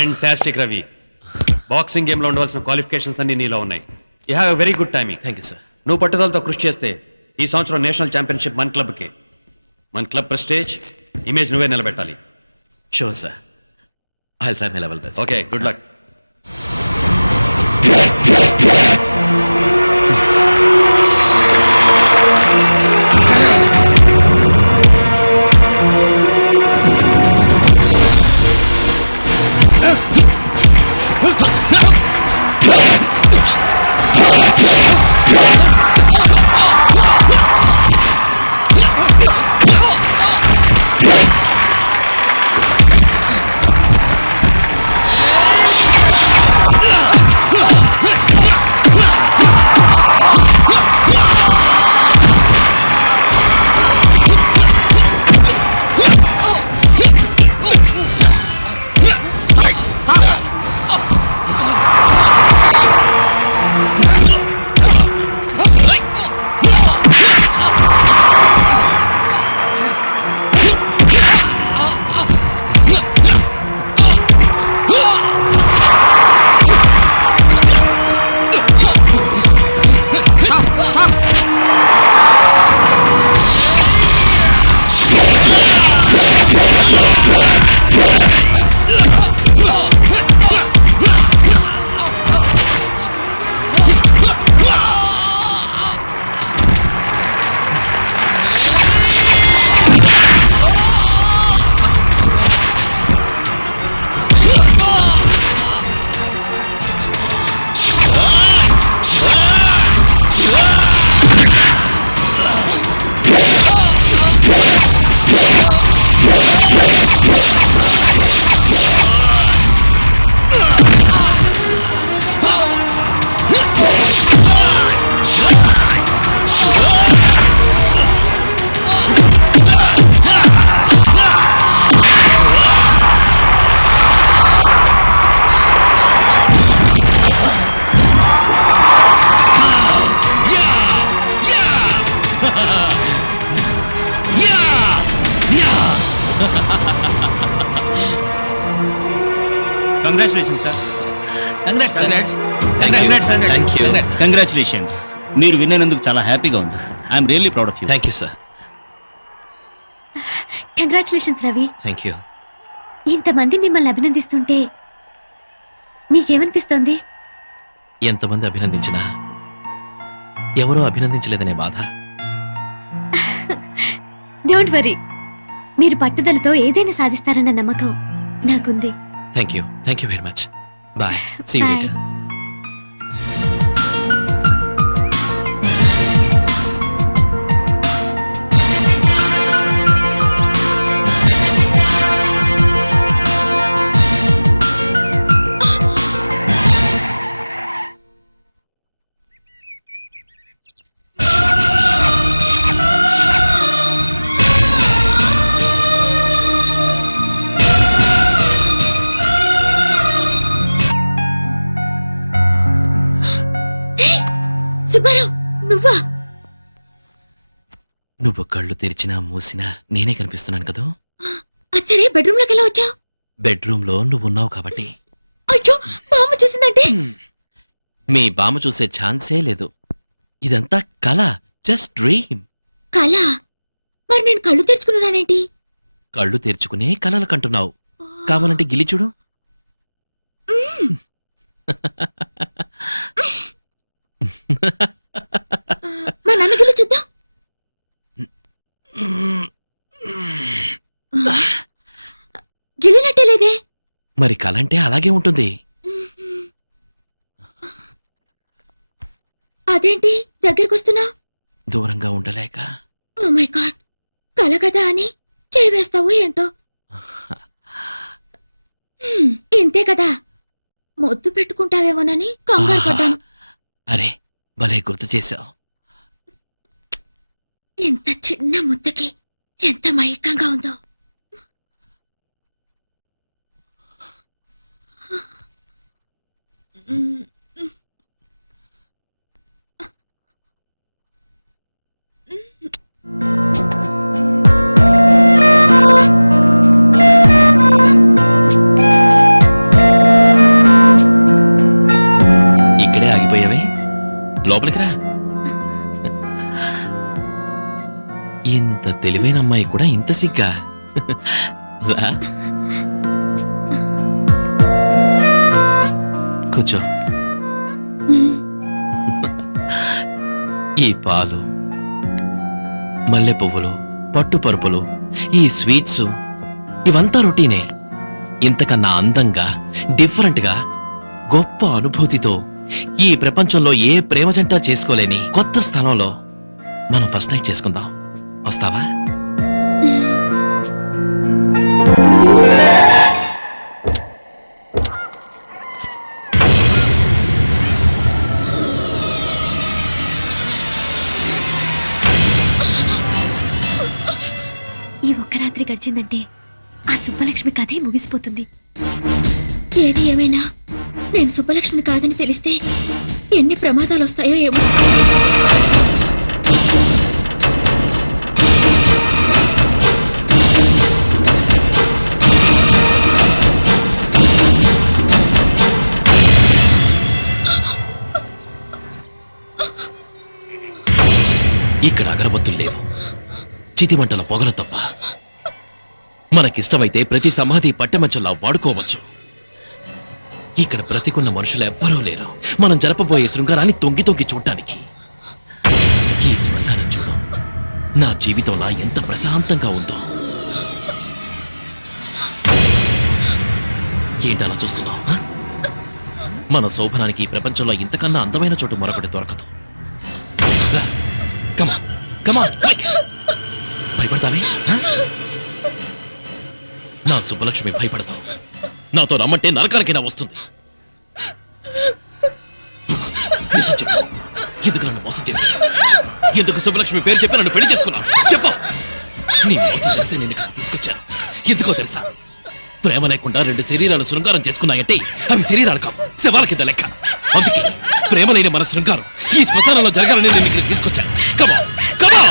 Fantastic Ravi. Boxing game లో ఉండవలసిన qualifications అన్ని నీలో ఉన్నాయి. You have a very good timing. Thank you sir. నువ్వు పట్టుదలతో కృషి చేస్తే ఈ సంవత్సరం నేషనల్ ఛాంపియన్షిప్ మన క్లబ్కి, మన క్లబ్ ప్రెస్టేజ్, ఇమేజ్ నువ్వే నిలబెట్టాలి. Sure sir, I try my level best. Okay, good luck. Congratulations sir. Congratulations. మీరు విన్నందుకు చాలా హ్యాపీగా ఉంది. I'm really proud of you. Thank you sir. Congratulations Ravi. Thank you. ఇంతమంది మిమ్మల్ని అభినందిస్తుంటే నీకేమనిపిస్తోంది? ఎంతమంది అభినందించినా ఎవరో అభినందించలేదనే బాధ. డోంట్ వరీ, మీరు పట్టుదలతో ఏదైనా సాధిస్తారన్న నమ్మకం నాకుంది. Thank you very much. Bye, see you Bye. Later. Subbarao, నువ్వా? నువ్వు కళ్ళు తెరిచినా మూసినా నేనే కనిపిస్తున్నాను కదా. అచ్చరే, బెడ్రూమ్ లోకి ఎలా వచ్చావు? బెడ్రూమ్ లో నువ్వు ఉన్నావు కాబట్టి. అయ్యో, మా అమ్మ చూసిందంటే? మీ బామ్మ చూసే ఛాన్సే లేదు. ఇదంతా కళ, జస్ట్ డ్రీమ్. కళ? మరి నేను కళ్ళు తెరుచుకున్నానేంటి? కళ్ళు తెరుచుకునే కలలు కంటున్నావు. కావాలంటే గిల్లి చూడు. మా నాన్న గిల్లి చూద్దాం. గిల్లినట్టే లేదే. మరి కళ అంటే అలాగే ఉంటుంది. అదేంటి దగ్గరికి వస్తున్నా? దూరంగా ఉండలేక. ఓ మై గాడ్, కల కదా అని చేయి వేస్తావు ఏంటో. ఇంతే కదా, మొద్దు పెట్టుకుంటావేమోనని కంగారు పడ్డాను. అరే, భలే గుర్తు చేశావు. ఇంత చిన్న ముద్దకి ఎంత మైకంగా ఉందో. తెలివైన అమ్మాయి కూడా ఇంత సిగ్గా రా. కూర్చో. ఈ పాలు, మల్లె పువ్వులు, పట్టు పరుపులు, ఈ స్వీట్స్ ఇవంతా రొటీనే. ఇంతకన్నా అందంగా, డిఫరెంట్ గా, గొప్ప అనుభూతితో ఈ ప్రపంచంలో ఏ ప్రేమ జంట చేసుకోలేని కొత్త స్థలంలో మనం ఫస్ట్ నైట్ చేసుకుందాం. వస్తావా? ఈ ఒక్క రాత్రి గడిచిందంటే ఆ సుబ్బలక్ష్మి కథే ముగిసిపోతుంది. ఏది ఏమైనా నేను సుబ్బలక్ష్మి కాదని తెలిస్తే ఎన్ని ప్రమాదాలు వస్తాయో ఏమో. ఇక్కడ అగరబత్తులు లేవు, చితిమంటల పొగలు తప్ప. మనకిష్టమైతే ప్రతి సమాధి పట్టెమంచంలా వాడుకోవచ్చు. ఇక్కడ బ్రతికున్న మనుషులు ఎవ్వరూ లేరు మనం జరపబోయే శృంగారాన్ని తొంగి తొంగి చూడటానికి. ఈ శ్మశానం చూడు, నా జీవితంలా ఎంత ప్రశాంతంగా ఉందో. ఏంటలా చూస్తున్నావు? మన శోభనానికి ఈ ప్రపంచంలో ఇంతకన్నా అందమైన చోటు మరొకటి దొరకదు. రా, come on, come on, quick. భయపడతావే? నా సుబ్బలక్ష్మి భయపడతావు. నాతో రమ్మంటే నరకానికైనా వస్తుంది. నిజం చెప్పు, ఎందుకు నన్ను మోసం చేశావు? ఎందుకు సుబ్బలక్ష్మి పేరు చెప్పి నన్ను పెళ్లి చేసుకున్నావు? చెప్పు. నీ మోసం తెలిసి నేను ఇక్కడికి తీసుకొచ్చాను. ఎందుకో తెలుసా? ప్రేమ లేకుండా రెండు శరీరాలు శృంగారం చేసుకున్నాయంటే అవి శరీరాలు కావు, శవాల కింద లెక్క. అందుకే ప్రేమ లేని మన శృంగారం ఈ శ్మశానంలో జరగాలని నేను ఇక్కడికి తీసుకొచ్చాను. కమా కమా.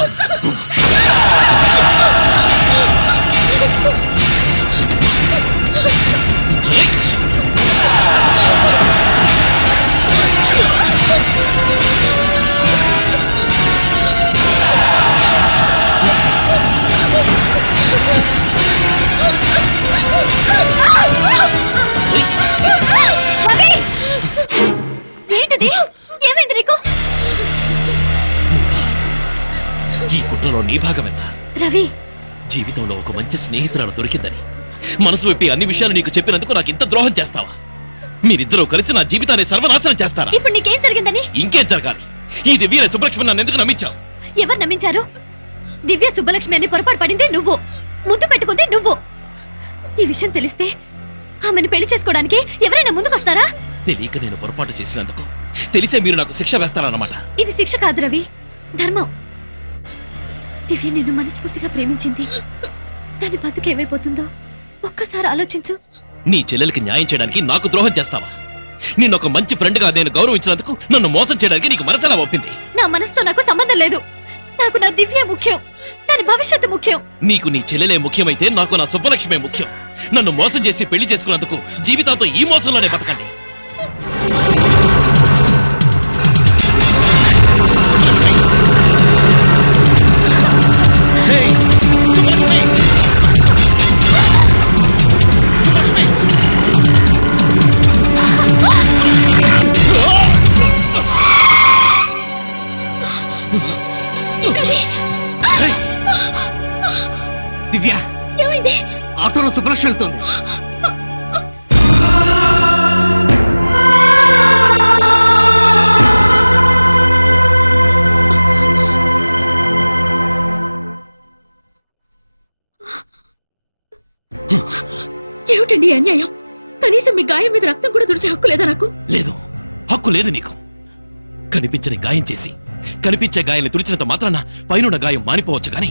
ఏంటిది? ఏమైంది నీకు? ఈ కుట్రలో నీ భాగం ఎంత? రవి, జీవితంలో ఒక మంచి స్నేహితురాలు దొరికిందని మనసు విప్పి అన్ని విషయాలు నీకు చెప్పినందుకు నాకు ఇంత ద్రోహం చేస్తావా? మీరిద్దరూ కలిసి నా జీవితాన్ని సర్వనాశనం చేస్తారా? ఇప్పుడు నీకేం జరిగిందని? ఇంకేం జరగాలి? ఈ దివ్య సుబ్బలక్ష్మి నన్ను ఎందుకు నమ్మించావు? ఎవరు నమ్మించారు? దివ్య సుబ్బలక్ష్మి అని పొరపాటు పడింది నువ్వు, ముద్దు పెట్టుకుంది నువ్వు. ఈ విషయం తెలిస్తే ఆమెను పెళ్లి చేసుకోవడానికి ఎవరైనా ముందుకొస్తారా? తెలియక నేను పొరపాటు చేసినందుకు తెలిసే మీరు నాకు శిక్ష వేస్తారన్నమాట. ఇది శిక్ష కాదు రవి, ధర్మం. దివ్య నిన్ను మనస్ఫూర్తిగా ప్రేమించింది. దాని బతుకేమైపోతుందో ఒక్కసారి ఆలోచించు. నీ చెల్లెలకి న్యాయం చేయడానికి నాకు ద్రోహం చేస్తావా? నిన్ను ఒక మంచి ఫ్రెండ్ గా నేను గౌరవించినందుకు నన్ను మోసం చేయడానికి నీకు మనసెలా ఒప్పింది? నా మనసుతో నాకు సంబంధం లేదు. నాకు నా దివ్య ముఖ్యం, దాని భవిష్యత్తు ముఖ్యం. నీకు నీ చెల్లెలే ముఖ్యమైతే నాకు నా సుబ్బలక్ష్మే ముఖ్యం. నన్ను మోసం చేసి పెళ్లి చేసుకున్నందుకు జీవితాంతో ఈ మోసంలోనే బతకండి. దివ్య, ఏమైంది? ఆటోలో సుబ్బలక్ష్మి వెళ్తుంది. ఏమిటండి అన్యాయం? కనీసం మీ గాయం మీద రక్తం కూడా తుడిచే హక్కు లేదా నాకు? లేదు, హక్కు లేదు నీకు. కనిపించని గాయం చేసి కనిపించే గాయాన్ని తుడిచినంత మాత్రాన పైనున్న గాయం మానిపోవచ్చు గాని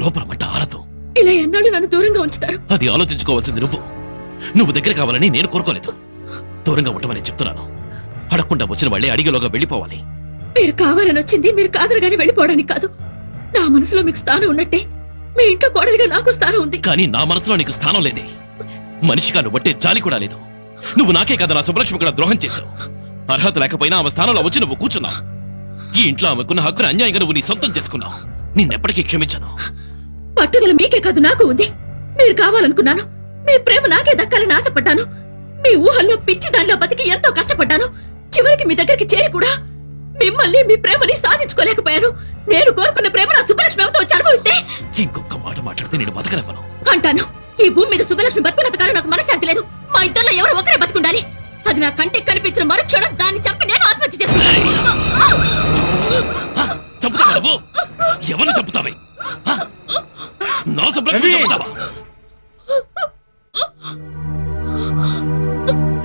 లోపల మంట ఆరదు. ఇలా ఎన్నాళ్ళు నన్ను దూరంగా ఉంచుతారు? అది ఆలోచించుకోవాల్సింది నువ్వు దగ్గర కావాలని నేను కోరుకోలేదు. దూరంగా ఉండమని చెప్తున్నాను. అడగకుండా వచ్చిన వాళ్ళే అడిగేలోగా వెళ్ళిపోవాలి. మీరు కావాలని వచ్చింది మీరు కాదనగానే వెళ్ళిపోవడానికి కాదు. నా మనసులో మీకు స్థానం ఉన్నట్టే మీ ఇంట్లో కోడలిగా నాకు స్థానం ఉంది. కానీ నా మనసులో నీకు స్థానం లేదే. మనిషిగా నువ్వు బట్టే జాలి కూడా లేదు. నువ్వు నాకే కదా నా సుబ్బలక్ష్మి కూడా ద్రోహం చేశావు. అర్హత లేకపోయినా ఆమె స్థానంలో వచ్చి నువ్వు కూర్చున్నావు. ఈ ఇంట్లో ఆమెకున్న హక్కును అన్యాయంగా నువ్వు నీ సొంతం చేసుకున్నావు. నిన్నెప్పటికీ క్షమించను. పట్టుదల మీకే కాదు నాకు ఉంది. మీరు కావాలనుకున్నాను. మీ ప్రేమ నాకే దక్కాలని ఆశపడ్డాను. మీ ఊహల్లో పిచ్చి దానిలో బతికి ఎంతో కష్టపడ్డాను. చివరికి మీ దగ్గరికి చేరి కూడా మిమ్మల్ని మీ ప్రేమని సాధించుకోలేకపోయాను. నేను కోరుకున్న ప్రేమ నా సుబ్బలక్ష్మి అవతో వచ్చి అనుభవిస్తే ఇంకొక మాట మాట్లాడితే నేను బతకలేవను. అంటాను. ఈ భూమి మీద సుబ్బలక్ష్మి బతుకున్నంత కాలం నాకు మనశ్శాంతి లేదు. మా ఇద్దరిలో ఎవరో ఒకరే బతుకుండాలి. అది నా కంటికి కనిపించిన మరుక్షణం దాన్ని చంపి నేను ఆత్మహత్య చేసుకున్నాను. చంపుతావా నువ్వు? ఎవరిని చంపుతావే? ఆ? నా సుబ్బలక్ష్మి చంపుతావా?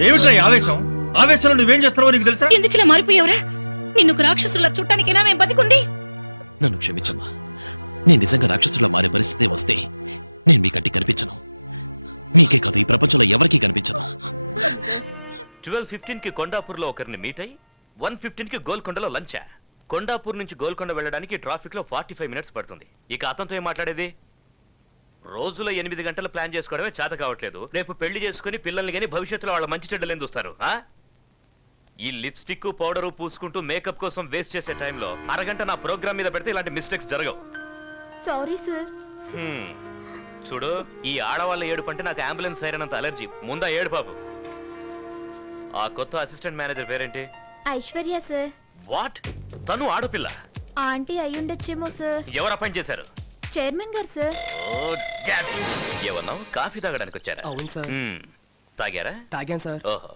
ఏమిట్రా ఈ ఆవేశం? ఆవేశంలో నువ్వేం చేస్తున్నావో నీకు తెలుసా? ఎందుకిలా మారిపోయావురా? నిన్ను రాక్షసుల చుట్టానికైనా మేము బతికుంది. నన్ను క్షమించమ్మా. నేను నిజంగా రాక్షసులా మారే పరిస్థితి వస్తే నేను మీ కంటికి కనిపించను. మీకే కాదు, ఈ ప్రపంచంలో ఎవరికీ కనిపించను. 12:15 కి కొండాపూర్లో ఒకరిని మీట్ అయ్యి 1:15 కి గోల్కొండలో లంచా. కొండాపూర్ నుంచి గోల్కొండ వెళ్ళడానికి ట్రాఫిక్ లో 45 మినిట్స్ పడుతుంది. ఇక అతనితో ఏం మాట్లాడేది? రోజులో 8 గంటలు ప్లాన్ చేసుకోవడమే చేత కావట్లేదు. రేపు పెళ్లి చేసుకుని పిల్లల్ని గానీ భవిష్యత్తులో వాళ్ళ మంచి చెడ్డలేం చూస్తారు. ఈ లిప్స్టిక్ పౌడరు పూసుకుంటూ మేకప్ కోసం వేస్ట్ చేసే టైంలో అరగంట నా ప్రోగ్రామ్ మీద పెడితే ఇలాంటి మిస్టేక్స్ జరగవు. Sorry sir. చూడు, ఈ ఆడవాళ్ళ ఏడుపు అంటే నాకు అంబులెన్స్ సైరన్ అంత అలర్జీ. ముందా ఏడు బాబు. ఆ కొత్త అసిస్టెంట్ మేనేజర్ పేరేంటి? ఐశ్వర్య సార్. వాట్? తను ఆడపిల్ల? ఆంటీ అయ్యుండొచ్చేమో సార్. ఎవరు అపాయింట్ చేశారు? చైర్మన్ గారు సార్. ఏమన్నావు? కాఫీ తాగడానికి వచ్చారా? అవును సార్. తాగారా? తాగాను సార్. ఓహో,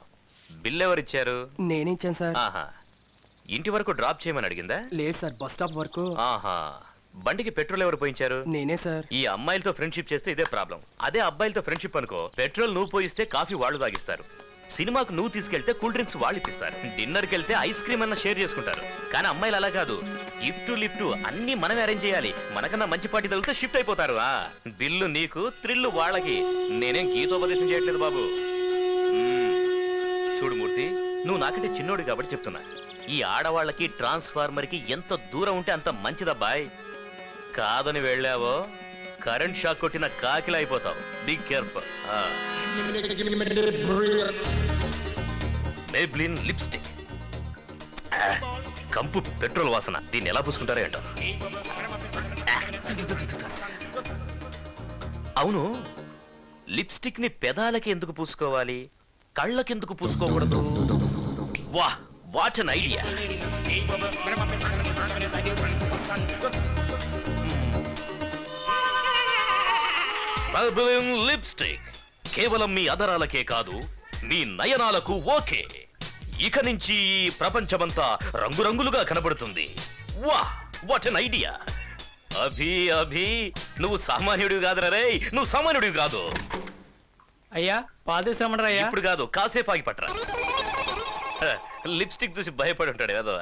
బిల్ ఎవరిచ్చారు? నేనే ఇచ్చాను సార్. ఆహా, ఇంటి వరకు డ్రాప్ చేయమని అడిగిందా? లేదు సార్, బస్ స్టాప్ వరకు. ఆహా, బండికి పెట్రోల్ ఎవరు పోయించారు? నేనే సార్. ఈ అమ్మాయిలతో ఫ్రెండ్షిప్ చేస్తే ఇదే ప్రాబ్లం. అదే అబ్బాయిలతో ఫ్రెండ్షిప్ అనుకో, పెట్రోల్ నువ్వు పోయిస్తే కాఫీ వాళ్ళు తాగిస్తారు. సినిమాకు నువ్వు తీసుకెళ్తే కూల్ డ్రింక్స్ వాళ్ళు ఇప్పిస్తారు. డిన్నర్కి వెళ్తే ఐస్ క్రీమ్ అన్న షేర్ చేసుకుంటారు. కానీ అమ్మాయిలు అలా కాదు. గిఫ్ట్ లిఫ్ట్ అన్ని మనమే అరేంజ్ చేయాలి. మనకన్నా మంచి పార్టీ తగిలితే షిఫ్ట్ అయిపోతారు. బిల్లు నీకు, థ్రిల్లు వాళ్ళకి. నేనేం గీతోపదేశం చేయట్లేదు బాబు. చూడు మూర్తి, నువ్వు నాకంటే చిన్నోడు కాబట్టి చెప్తున్నా. ఈ ఆడవాళ్ళకి ట్రాన్స్ఫార్మర్ కి ఎంత దూరం ఉంటే అంత మంచిదబ్బాయ్. కాదని వెళ్ళావో కరెంట్ షాక్ కొట్టిన కాకిలా అయిపోతావు. Be careful. మేబ్లిన్ లిప్స్టిక్, కంపు పెట్రోల్ వాసన. దీన్ని ఎలా పూసుకుంటారో ఏంటో. అవును, లిప్స్టిక్ ని పెదాలకి ఎందుకు పూసుకోవాలి, కళ్ళకెందుకు పూసుకోకూడదు? వా, వాట్ అన్ ఐడియా. లిప్స్టిక్ కేవలం మీ అదరాలకే కాదు, మీ నయనాలకు ఓకే. ఇక నుంచి ఈ ప్రపంచమంతా రంగురంగులుగా కనబడుతుంది. వా, what an idea. Abhi Abhi, నువ్వు సామాన్యుడివి కాదురా రే, నువ్వు సామాన్యుడివి కాదు. అయ్యా, పాలు తీసుకురమ్మరా అయ్యా. ఇప్పుడు కాదు, కాసేపు ఆగి పట్టరా. లిప్స్టిక్ చూసి భయపడి ఉంటాడు ఏదో.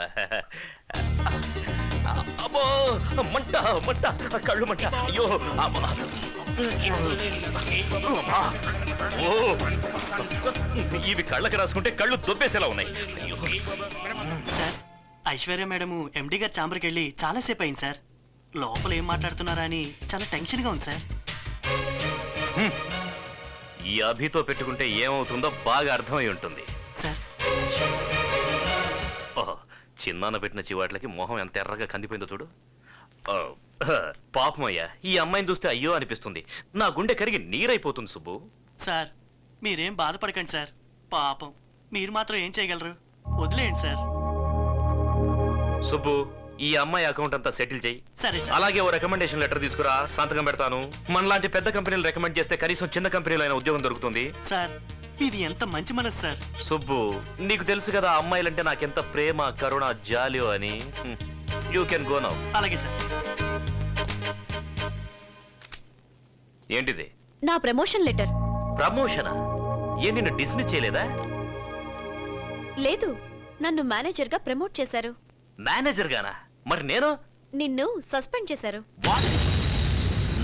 అబ్బో, మంట మంట, కళ్ళు మంట. అయ్యో, ఓ, ఇవి కళ్ళకి రాసుకుంటే కళ్ళు దొబ్బేసేలా ఉన్నాయి. అయ్యో. సార్, ఐశ్వర్య మేడము ఎండి గారి ఛాంబర్కి వెళ్ళి చాలాసేపు అయింది సార్. లోపల ఏం మాట్లాడుతున్నారా అని చాలా టెన్షన్గా ఉంది సార్. ఈ అభితో పెట్టుకుంటే ఏమవుతుందో బాగా అర్థమై ఉంటుంది. సార్, ఓహో, చిన్నాన్న పెట్టిన చివాట్లకి మొహం ఎంత ఎర్రగా కందిపోయిందో చూడు. పాపమయ్యా, ఈ అమ్మాయిని చూస్తే అయ్యో అనిపిస్తుంది. నా గుండె కరిగి నీరైపోతుంది సుబ్బు. సార్ మీరేం బాధపడకండి సార్. పాపం, మీరు మాత్రం ఏం చేయగలరు? వదిలేయండి సార్. సుబ్బు, ఈ అమ్మాయి అకౌంట్ అంతా సెటిల్ చేయి. సరే సార్. అలాగే ఓ రికమెండేషన్ లెటర్ తీసుకురా, సంతకం పెడతాను. మనలాంటి పెద్ద కంపెనీలు రికమెండ్ చేస్తే కనీసం చిన్న కంపెనీలో అయినా ఉద్యోగం దొరుకుతుంది. సార్, ఇది ఎంత మంచి మనసు సార్. సుబ్బు, నీకు తెలుసు కదా అమ్మాయిలంటే నాకెంత ప్రేమ, కరుణ, జాలియో అని. You can go now. అలాగే సార్. ఏంటిది? నా ప్రమోషన్ లెటర్. ప్రమోషనా? ఏ, నిన్ను డిస్మిస్ చేయలేదా? లేదు, నన్ను మేనేజర్ గా ప్రమోట్ చేశారు. మేనేజర్ గానా? మరి నేను? నిన్ను సస్పెండ్ చేశారు. What?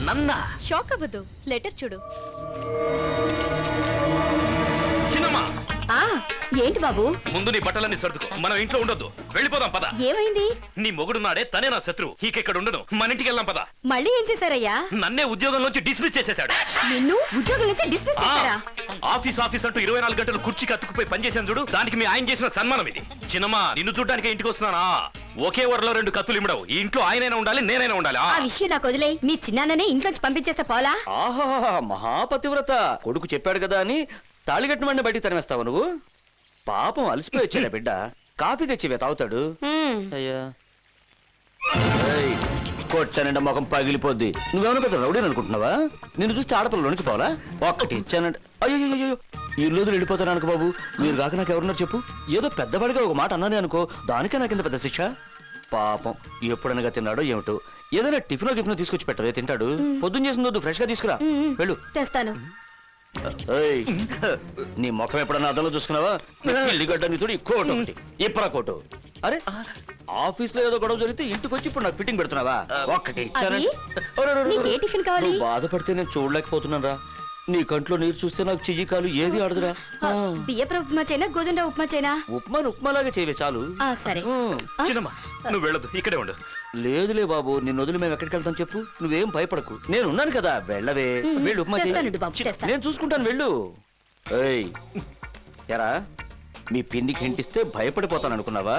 నన్నా? షాక్ అవ్వదు, లెటర్ చూడు. చిన్నమ్మా, ఏంటి బాబు? ముందు నీ బట్టలన్నీ సర్దుకో. మనం ఇంట్లో ఉండొద్దు, వెళ్ళిపోదాం పద. ఏమైంది? నీ మొగుడున్నాడే, తనే నా శత్రువు. ఇక్కడ ఉండను, మన ఇంటికి వెళ్దాం పద. మళ్ళీ ఏం చేశారయ్యా? నన్నే ఉద్యోగం నుంచి డిస్మిస్ చేసేశాడు. నిన్ను ఉద్యోగం నుంచి డిస్మిస్ చేశారా? ఆఫీస్ ఆఫీస్ అంటూ 24 గంటలు కుర్చీకి అతుక్కుపోయి పనిచేశాను చూడు, దానికి మీ ఆయన చేసిన సన్మానం ఇది. చిన్నమ్మా, నిన్ను చూడ్డానికి ఇంటికి వస్తున్నానా? ఒకే వరలో రెండు కత్తులు ఇమ్మడవు. ఈ ఇంట్లో ఆయనైనా ఉండాలి, నేనైనా ఉండాలి. ఆ విషయం నాకు వదిలే, మీ చిన్నాన్ననే ఇంట్లోంచి పంపించేస్తే పోలా? ఆహా మహాపతివ్రత కొడుకు చెప్పాడు కదా అని తాళిగట్టిన వాడిని బయటికి తరిమేస్తావు నువ్వు. పాపం అలసిపోయి వచ్చాడా బిడ్డ, కాఫీ తెచ్చివే తాగుతాడు. అయ్యా కొట్టానంటే ముఖం పగిలిపోద్ది. నువ్వేమైనా పెద్ద రౌడీని అనుకుంటున్నావా? నిన్ను చూస్తే ఆడపిల్లలోనికి పోవాలా? ఒక్కటి ఇచ్చానంటే అయ్యో ఈ రోజు వెళ్ళిపోతాను అనుకో బాబు. మీరు కాక నాకు ఎవరున్నారు చెప్పు? ఏదో పెద్దవాడిగా ఒక మాట అన్నానే అనుకో, దానికే నాకు ఇంత పెద్ద శిక్ష. పాపం ఎప్పుడనగా తిన్నాడో ఏమిటో. ఏదైనా టిఫినో తీసుకొచ్చి పెట్టవే, తింటాడు. పొద్దున్న చేసిన వద్దు, ఫ్రెష్ గా తీసుకురా. వెళ్ళు. తెస్తాను. ఏయ్, నీ ముఖం ఎప్పుడన్నా అద్దంలో చూసుకున్నావా? ఇల్లిగడ్డ నీతుడు కోటు ఒకటి, ఇప్పరా కోటు. అరే ఆఫీస్ లో ఏదో గొడవ జరిగితే ఇంటికి వచ్చి ఇప్పుడు నాకు ఫిట్టింగ్ పెడుతున్నావా? ఒక్కటి ఇచ్చానంటే నీకే టిఫిన్ కావాలి? నువ్వు బాధపడితే నేను చూడలేకపోతున్నాను రా. నీ కంట్లో నీరు చూస్తే నాకు చెయ్యి కాలు ఏది ఆడదురా. బియ్యపు ఉప్మా చేయనా, గోధుమ ఉప్మా చేయనా? ఉప్మాలాగా చేయవే చాలు. సరే. చిన్నమ్మా నువ్వు వెళ్ళదు, ఇక్కడే ఉండు. లేదులే బాబు, నిన్ను వదిలి మేము ఎక్కడికి వెళ్తాం చెప్పు? నువ్వేం భయపడకు, నేను ఉన్నాను కదా. వెళ్ళవే, వెళ్ళు ఉప్మా చెయ్యి. తెస్తానండి బాబు, తెస్తాను. నేను చూసుకుంటాను, వెళ్ళు. ఏయ్ ఎరా, మీ పిన్నికి హింటిస్తే భయపడిపోతాను అనుకున్నావా?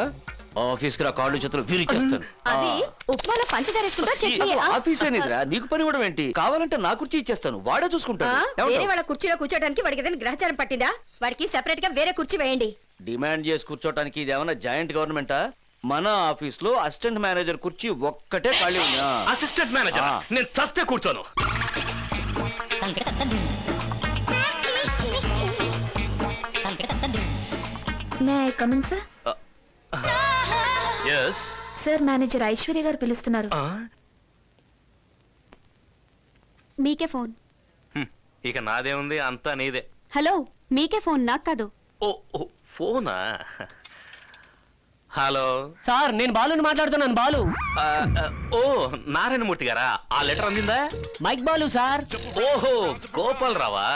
ఆఫీస్ కి రా, కాళ్ళు చేతులు విరిచేస్తాను. అది ఉప్మాలో పంచదార వేసుకుంటా, చట్నీ. ఆఫీస్ ఏనిదిరా, నీకు పని ఇవ్వడం ఏంటి? కావాలంటే నా కుర్చీ ఇచ్చేస్తాను, వాడే చూసుకుంటాడు. వేరే ఏమంటావ్? వాళ్ళ కుర్చీలో కూర్చోడానికి వాడికి ఏదైనా గ్రహచారం పట్టిందా? వాడికి సెపరేట్ గా వేరే కుర్చీ వేయండి. డిమాండ్ చేసి కూర్చోటానికి ఇది ఏమన్నా జాయింట్ గవర్నమెంటా? మన ఆఫీస్ లో అసిస్టెంట్ మేనేజర్ కుర్చీ ఒక్కటే ఖాళీ ఉందా? అసిస్టెంట్ మేనేజర్ నేను చస్తే కూర్చోను. May I come in sir? Yes. Sir, manager Aishwarya గారు పిలుస్తున్నారు. మీకే ఫోన్. ఇక నాదేముంది, అంతా నీదే. హలో, మీకే ఫోన్, నాకు కాదు. ఓ ఫోనా? హలో సార్, నేను బాలుని మాట్లాడుతున్నాను. బాలు. ఓ నారాయణమూర్తి గారా? ఆ లెటర్ అందిందా? Mike Balu sir. ఓహో గోపాల్ రావా?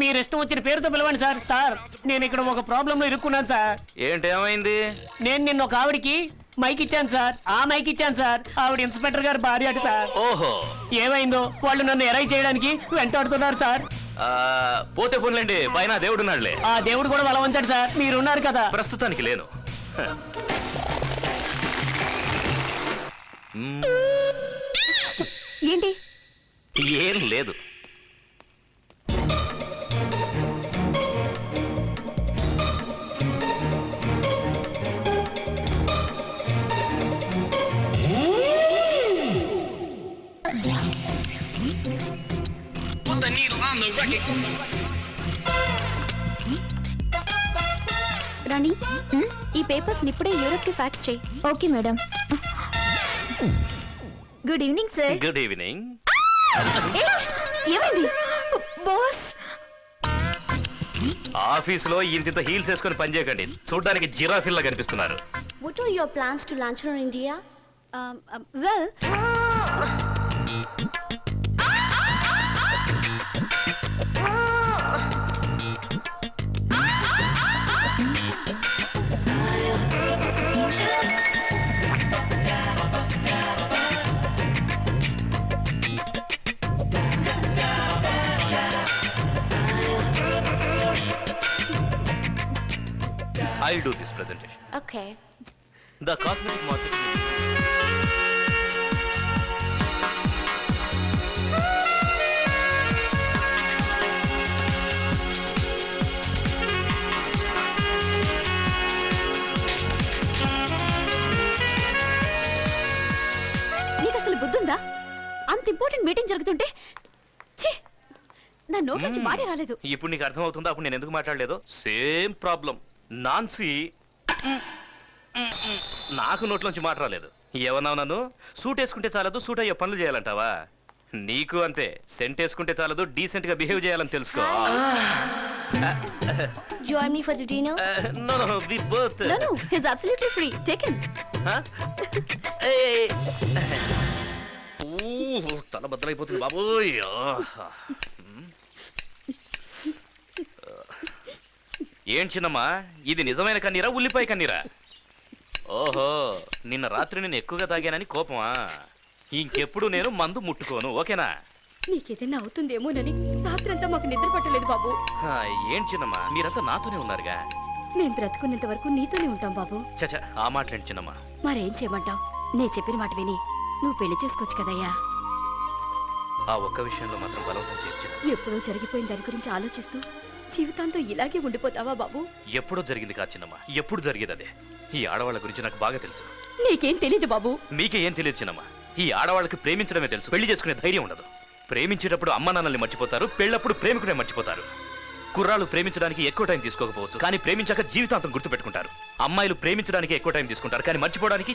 మీరు ఇష్టం వచ్చిన పేరుతో పిలవండి సార్. సార్, నేను ఇక్కడ ఒక ప్రాబ్లం లో ఇరుక్కున్నాను సార్. ఏంటేమైంది? నేను నిన్న ఒక ఆవిడికి మైక్ ఇచ్చాను సార్. ఆ మైక్ ఇచ్చాను సార్. ఆవిడ ఇన్స్పెక్టర్ గారు భార్య అట సార్. ఓహో ఏమైందో, వాళ్ళు నన్ను ఎరై చేయడానికి వెంటాడుతున్నారు సార్. పోతే పోన్లేండి, పైన దేవుడున్నాడులే. ఆ దేవుడు కూడా బలవంతాడు సార్. మీరున్నారు కదా. ప్రస్తుతానికి లేను. ఏంటి? ఏం లేదు. రాణి, ఈ పేపర్స్ ఇప్పుడే యూరోప్ కి ఫ్యాక్స్ చేయి. Okay madam. Good evening sir. Good evening. ఏమైంది బాస్? ఆఫీసులో ఇంత హీల్స్ వేసుకొని పనిచేయకండి, చూడడానికి జిరాఫిల్లా కనిపిస్తున్నారు. What are your plans to launch on India? Well, I'll do this presentation. okay. The cosmetic market. నీకు అసలు బుద్ధుందా? అంత ఇంపార్టెంట్ మీటింగ్ జరుగుతుంటే ఛీ, నా నోట్ నుంచి మాటే రాలేదు. ఇప్పుడు నీకు అర్థం అవుతుందా అప్పుడు నేను ఎందుకు మాట్లాడలేదు? Same problem. నాన్సీ నాకు నోట్లోంచి మాట రాలేదు. ఏమన్నావు నన్ను? సూట్ వేసుకుంటే చాలదు, సూట్ అయ్యే పనులు చేయాలంటావా? నీకు అంతే, సెంట్ వేసుకుంటే చాలదు, డీసెంట్ గా బిహేవ్ చేయాలని తెలుసుకో. Join me for the dinner? No, we both. No, he's absolutely free. Take him. తల బద్దలైపోతుంది బాబోయ్. ఏం చిన్నమ్మా, ఇది నిజమైన కన్నీరా, ఉల్లిపాయ కన్నీరా? ఓహో, నిన్న రాత్రి నేను ఎక్కువగా తాగానని కోపమా? ఇంకెప్పుడు నేను మందు ముట్టుకోను, ఓకేనా? నీకేదైనా అవుతుందేమోనని రాత్రంతా మాకు నిద్ర పట్టలేదు బాబు. ఏం చిన్నమ్మా, మీరంతా నాతోనే ఉన్నారుగా. మేం బ్రతుకున్నంత వరకు నీతోనే ఉంటాం బాబు. చచా ఆ మాటలేంటి చిన్నమ్మ. మరేం చేయమంటావు? నే చెప్పిన మాట విని నువ్వు పెళ్లి చేసుకోవచ్చు కదయ్యా. ఆ ఒక్క విషయంలో మాత్రం బలవంతం చేయొచ్చు. ఎప్పుడో జరిగిపోయిన దాని గురించి ఆలోచిస్తూ జీవితాంతో ఇలాగే ఉండిపోతావా బాబు? ఎప్పుడో జరిగింది కాదు చిన్నమ్మ, ఎప్పుడు జరిగేది అదే. ఈ ఆడవాళ్ళ గురించి నాకు బాగా తెలుసు. నీకేం తెలీదు బాబు. మీకే ఏం తెలియదు చిన్నమ్మ. ఈ ఆడవాళ్ళకి ప్రేమించడమే తెలుసు, పెళ్లి చేసుకునే ధైర్యం ఉండదు. ప్రేమించేటప్పుడు అమ్మ నాన్నల్ని మర్చిపోతారు, పెళ్ళప్పుడు ప్రేమికునే మర్చిపోతారు. కుర్రాళ్ళు ప్రేమించడానికి ఎక్కువ టైం తీసుకోకపోవచ్చు, కానీ ప్రేమించాక జీవితాంతం గుర్తుపెట్టుకుంటారు. అమ్మాయిలు ప్రేమించడానికి ఎక్కువ టైం తీసుకుంటారు, కానీ మర్చిపోవడానికి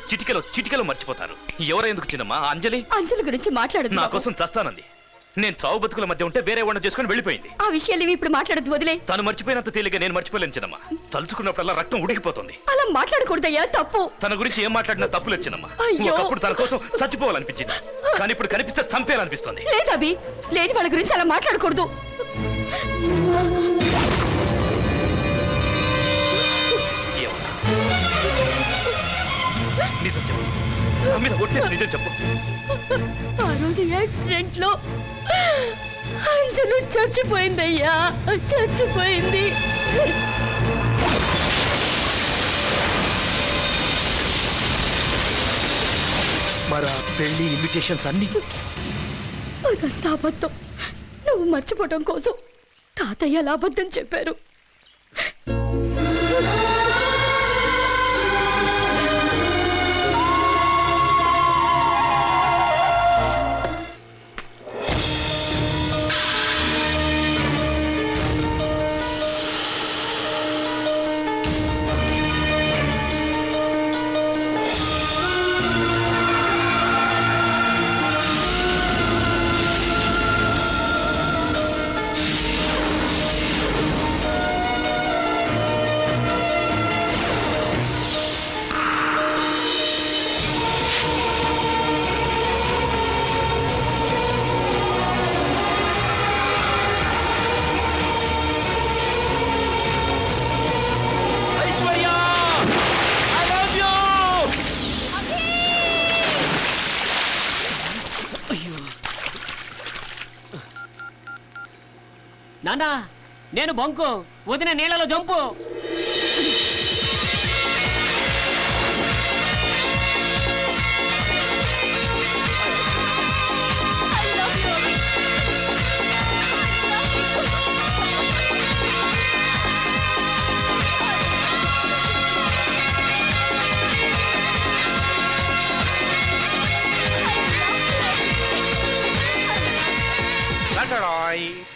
చిటికెలో మర్చిపోతారు. ఎవరెందుకు చిన్నమ్మా? ఆ అంజలి అంజలి గురించి మాట్లాడదు నా బాబు. కోసం చస్తానంది. నేను చావు బతుకుల మధ్య ఉంటే వేరే వాడిని చేసుకుని వెళ్ళిపోయింది. ఆ విషయాలు ఇవి ఇప్పుడు మాట్లాడద్దు, వదిలే. తను మర్చిపోయినంత తేలిగ్గా నేను మర్చిపోలేను చిన్నమ్మా. తలుచుకున్నప్పుడల్లా రక్తం ఉడికిపోతుంది. అలా మాట్లాడకూడదయ్యా, తప్పు. తన గురించి ఏం మాట్లాడినా తప్పులేదు చిన్నమ్మా. అయ్యో. ఒకప్పుడు తన కోసం చచ్చిపోవాలనిపించింది, కానీ ఇప్పుడు కనిపిస్తే చంపేయాలనిపిస్తుంది. లేదవి, లేని వాళ్ళ గురించి అలా మాట్లాడకూడదు. ఏమన్నా? నిజం చెప్పు. నా మీద ఒట్టేసి నిజం చెప్పు. ఆ రోజు యాక్సిడెంట్ లో అంజలి చచ్చిపోయిందయ్యా, చచ్చిపోయింది. మరి పెళ్లి ఇన్విటేషన్స్ అన్ని అదంతా అబద్ధం. నువ్వు మర్చిపోవటం కోసం తాతయ్య అలా అబద్ధం చెప్పారు. నానా నేను బొంకు, వదిన నీళ్ళలో జంపు.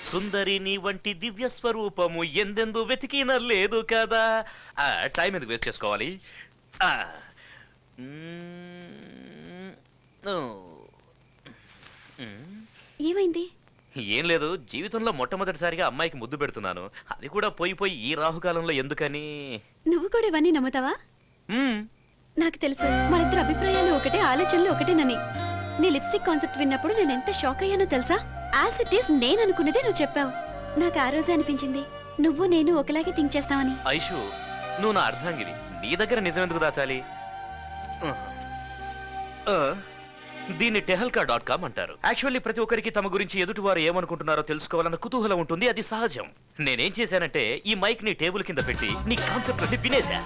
సుందరి నీ వంటి దివ్య స్వరూపము ఎందెందు వెతికిన లేదు కదా. టైం ఎందుకు వేస్ట్ చేసుకోవాలి? ఆ, ఏమైంది? ఏం లేదు, జీవితంలో మొట్టమొదటిసారిగా అమ్మాయికి ముద్దు పెడుతున్నాను. అది కూడా పోయి ఈ రాహుకాలంలో ఎందుకని. నువ్వు కూడా ఇవన్నీ నమ్ముతావా? మ్మ్. నాకు తెలుసు మనిద్దరు అభిప్రాయాలు ఒకటే, ఆలోచనలు ఒకటేనని. నీ లిప్స్టిక్ కాన్సెప్ట్ విన్నప్పుడు నేను ఎంత షాక్ అయ్యానో తెలుసా? యాజ్ ఇట్ ఈస్ నేను అనుకున్నదే నువ్వు చెప్పావు. నాకు ఆ రోజే అనిపించింది నువ్వు నేను ఒకలాగే థింక్ చేస్తావని. ఐషు, నువ్వు నా అర్ధాంగిరి, నీ దగ్గర నిజం ఎందుకు దాచాలి? దీన్ని tehalka.com అంటారు. యాక్చువల్లీ ప్రతి ఒక్కరికి తమ గురించి ఎదుటివారు ఏమనుకుంటున్నారో తెలుసుకోవాలన్న కుతూహలం ఉంటుంది, అది సహజం. నేనేం చేశానంటే ఈ మైక్ ని టేబుల్ కింద పెట్టి నీ కాన్సెప్ట్ వినేశా.